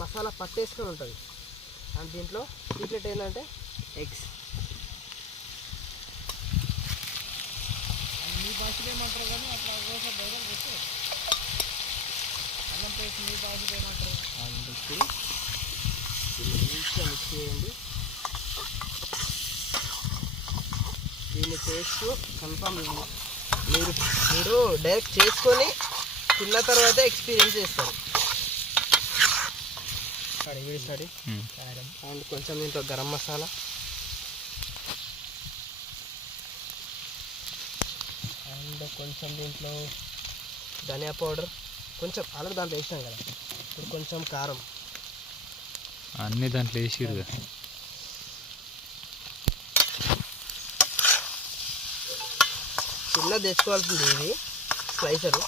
మసాలా పట్టేసుకొని ఉంటుంది. అండ్ దీంట్లో సీక్రెట్ ఏంటంటే ఎగ్స్. మీ భాషలు ఏమంటారు కానీ అట్లా బయట పెట్టి అల్లం పేస్ట్ మీ భాషలు ఏమంటారు అందుకు మంచిగా మిక్స్ చేయండి. దీన్ని టేస్ట్ కన్ఫామ్ మీరు డైరెక్ట్ చేసుకొని తిన్న తర్వాత ఎక్స్పీరియన్స్ చేస్తారు. స్టడీ కారం అండ్ కొంచెం దీంట్లో గరం మసాలా అండ్ కొంచెం దీంట్లో ధనియా పౌడర్, కొంచెం ఆల్రెడీ దాంట్లో వేసినాం కదా, ఇప్పుడు కొంచెం కారం అన్నీ దాంట్లో వేసిరుగా. చిన్న తెచ్చుకోవాల్సింది ఇది స్లైసరు.